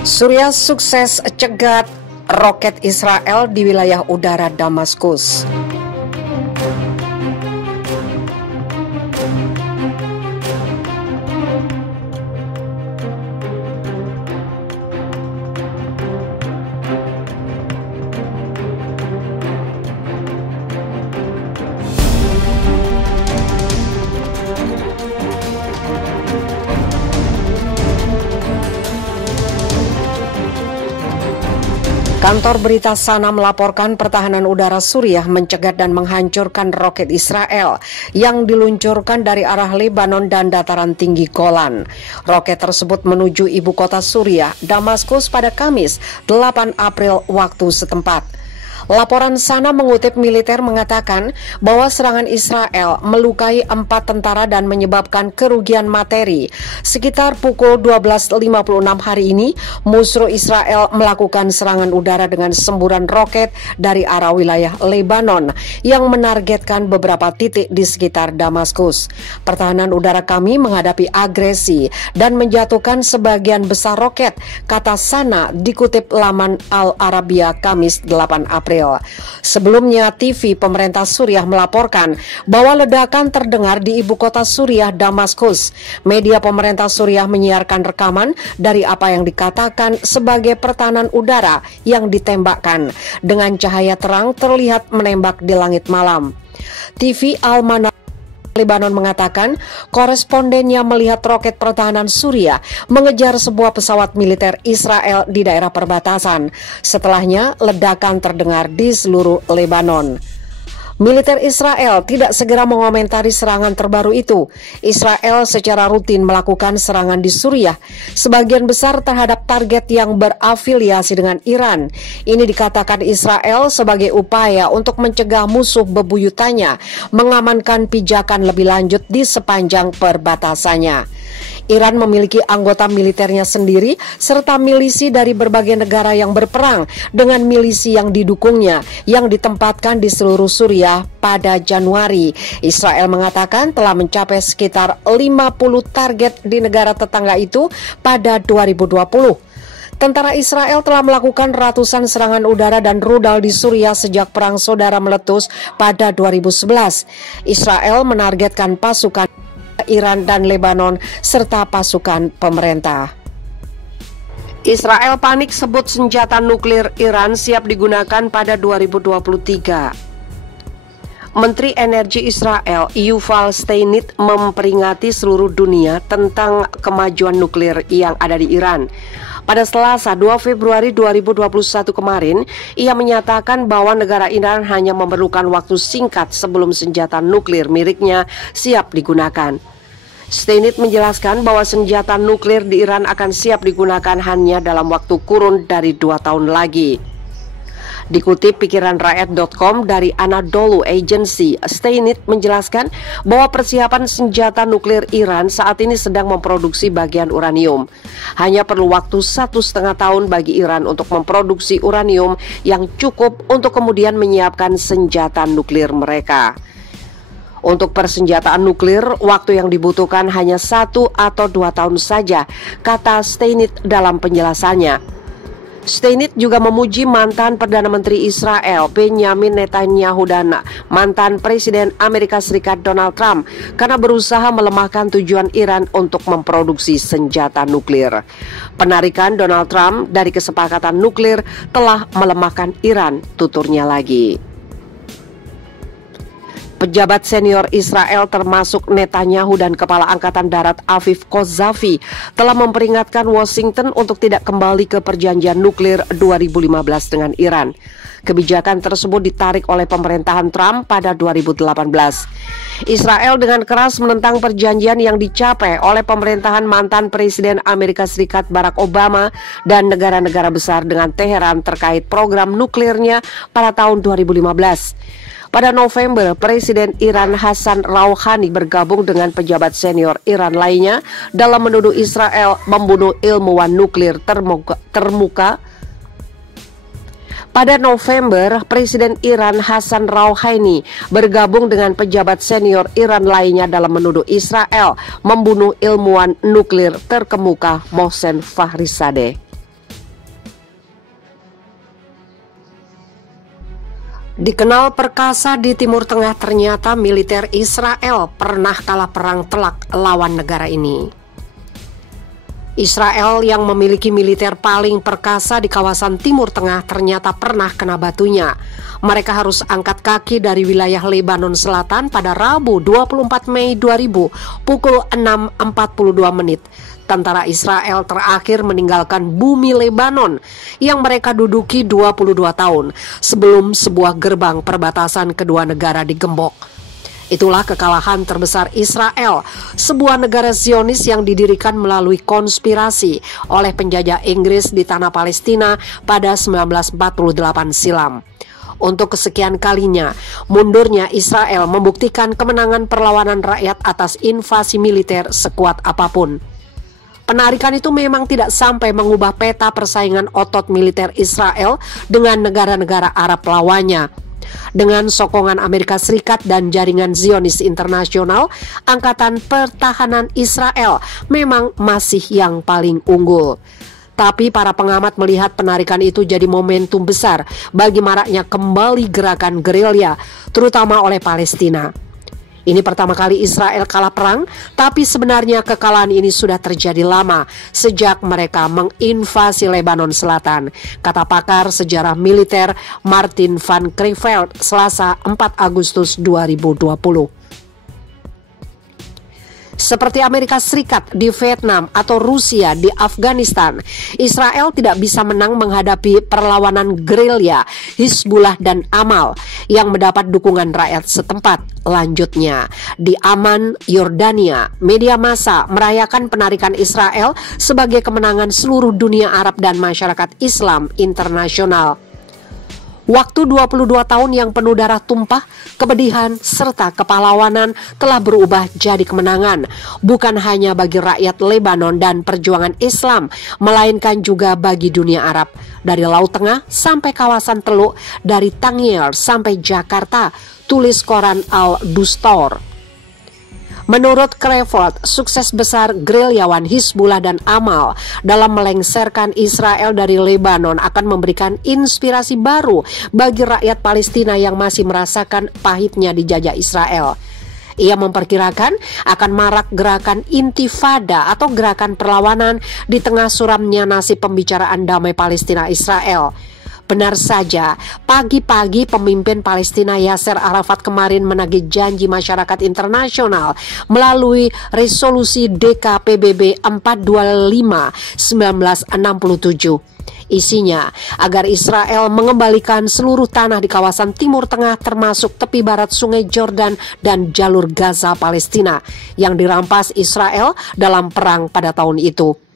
Suriah sukses cegat roket Israel di wilayah udara Damaskus. Kantor berita Sana melaporkan pertahanan udara Suriah mencegat dan menghancurkan roket Israel yang diluncurkan dari arah Lebanon dan dataran tinggi Golan. Roket tersebut menuju ibu kota Suriah, Damaskus pada Kamis 8 April waktu setempat. Laporan Sana mengutip militer mengatakan bahwa serangan Israel melukai 4 tentara dan menyebabkan kerugian materi. Sekitar pukul 12.56 hari ini, musuh Israel melakukan serangan udara dengan semburan roket dari arah wilayah Lebanon yang menargetkan beberapa titik di sekitar Damaskus. Pertahanan udara kami menghadapi agresi dan menjatuhkan sebagian besar roket, kata Sana dikutip laman Al Arabiya Kamis 8 April. Sebelumnya, TV pemerintah Suriah melaporkan bahwa ledakan terdengar di ibu kota Suriah, Damaskus. Media pemerintah Suriah menyiarkan rekaman dari apa yang dikatakan sebagai pertahanan udara yang ditembakkan. Dengan cahaya terang terlihat menembak di langit malam. TV Al-Manar Lebanon mengatakan korespondennya melihat roket pertahanan Suriah mengejar sebuah pesawat militer Israel di daerah perbatasan. Setelahnya, ledakan terdengar di seluruh Lebanon. Militer Israel tidak segera mengomentari serangan terbaru itu. Israel secara rutin melakukan serangan di Suriah, sebagian besar terhadap target yang berafiliasi dengan Iran. Ini dikatakan Israel sebagai upaya untuk mencegah musuh bebuyutannya mengamankan pijakan lebih lanjut di sepanjang perbatasannya. Iran memiliki anggota militernya sendiri serta milisi dari berbagai negara yang berperang dengan milisi yang didukungnya yang ditempatkan di seluruh Suriah pada Januari. Israel mengatakan telah mencapai sekitar 50 target di negara tetangga itu pada 2020. Tentara Israel telah melakukan ratusan serangan udara dan rudal di Suriah sejak Perang Saudara meletus pada 2011. Israel menargetkan pasukan Iran dan Lebanon serta pasukan pemerintah. Israel panik sebut senjata nuklir Iran siap digunakan pada 2023. Menteri Energi Israel Yuval Steinitz memperingati seluruh dunia tentang kemajuan nuklir yang ada di Iran. Pada Selasa 2 Februari 2021 kemarin, ia menyatakan bahwa negara Iran hanya memerlukan waktu singkat sebelum senjata nuklir miliknya siap digunakan. Steinitz menjelaskan bahwa senjata nuklir di Iran akan siap digunakan hanya dalam waktu kurun dari 2 tahun lagi. Dikutip pikiranrakyat.com dari Anadolu Agency, Steinitz menjelaskan bahwa persiapan senjata nuklir Iran saat ini sedang memproduksi bagian uranium. Hanya perlu waktu 1,5 tahun bagi Iran untuk memproduksi uranium yang cukup untuk kemudian menyiapkan senjata nuklir mereka. Untuk persenjataan nuklir, waktu yang dibutuhkan hanya 1 atau 2 tahun saja, kata Steinitz dalam penjelasannya. Steinitz juga memuji mantan Perdana Menteri Israel Benjamin Netanyahu dan mantan Presiden Amerika Serikat Donald Trump karena berusaha melemahkan tujuan Iran untuk memproduksi senjata nuklir. Penarikan Donald Trump dari kesepakatan nuklir telah melemahkan Iran, tuturnya lagi. Pejabat senior Israel termasuk Netanyahu dan Kepala Angkatan Darat Aviv Kozavi telah memperingatkan Washington untuk tidak kembali ke perjanjian nuklir 2015 dengan Iran. Kebijakan tersebut ditarik oleh pemerintahan Trump pada 2018. Israel dengan keras menentang perjanjian yang dicapai oleh pemerintahan mantan Presiden Amerika Serikat Barack Obama dan negara-negara besar dengan Teheran terkait program nuklirnya pada tahun 2015. Pada November, Presiden Iran Hassan Rouhani bergabung dengan pejabat senior Iran lainnya dalam menuduh Israel membunuh ilmuwan nuklir termuka. Pada November, Presiden Iran Hassan Rouhani bergabung dengan pejabat senior Iran lainnya dalam menuduh Israel membunuh ilmuwan nuklir terkemuka Mohsen Fakhrizadeh. Dikenal perkasa di Timur Tengah, ternyata militer Israel pernah kalah perang telak lawan negara ini. Israel yang memiliki militer paling perkasa di kawasan Timur Tengah ternyata pernah kena batunya. Mereka harus angkat kaki dari wilayah Lebanon Selatan pada Rabu 24 Mei 2000 pukul 6.42 menit. Tentara Israel terakhir meninggalkan bumi Lebanon yang mereka duduki 22 tahun sebelum sebuah gerbang perbatasan kedua negara digembok. Itulah kekalahan terbesar Israel, sebuah negara Zionis yang didirikan melalui konspirasi oleh penjajah Inggris di tanah Palestina pada 1948 silam. Untuk kesekian kalinya, mundurnya Israel membuktikan kemenangan perlawanan rakyat atas invasi militer sekuat apapun. Penarikan itu memang tidak sampai mengubah peta persaingan otot militer Israel dengan negara-negara Arab lawannya. Dengan sokongan Amerika Serikat dan jaringan Zionis internasional, Angkatan Pertahanan Israel memang masih yang paling unggul. Tapi para pengamat melihat penarikan itu jadi momentum besar bagi maraknya kembali gerakan gerilya, terutama oleh Palestina. Ini pertama kali Israel kalah perang, tapi sebenarnya kekalahan ini sudah terjadi lama sejak mereka menginvasi Lebanon Selatan, kata pakar sejarah militer Martin van Creveld Selasa 4 Agustus 2020. Seperti Amerika Serikat di Vietnam atau Rusia di Afghanistan, Israel tidak bisa menang menghadapi perlawanan gerilya Hizbullah dan Amal yang mendapat dukungan rakyat setempat. Lanjutnya, di Amman, Yordania, media massa merayakan penarikan Israel sebagai kemenangan seluruh dunia Arab dan masyarakat Islam internasional. Waktu 22 tahun yang penuh darah tumpah, kepedihan, serta kepahlawanan telah berubah jadi kemenangan. Bukan hanya bagi rakyat Lebanon dan perjuangan Islam, melainkan juga bagi dunia Arab. Dari Laut Tengah sampai kawasan Teluk, dari Tangier sampai Jakarta, tulis koran Al-Dustor. Menurut Creveld, sukses besar gerilyawan Hizbullah dan Amal dalam melengsarkan Israel dari Lebanon akan memberikan inspirasi baru bagi rakyat Palestina yang masih merasakan pahitnya dijajah Israel. Ia memperkirakan akan marak gerakan intifada atau gerakan perlawanan di tengah suramnya nasib pembicaraan damai Palestina-Israel. Benar saja, pagi-pagi pemimpin Palestina Yasser Arafat kemarin menagih janji masyarakat internasional melalui resolusi DKPBB 425 1967. Isinya agar Israel mengembalikan seluruh tanah di kawasan Timur Tengah termasuk tepi barat Sungai Jordan dan jalur Gaza Palestina yang dirampas Israel dalam perang pada tahun itu.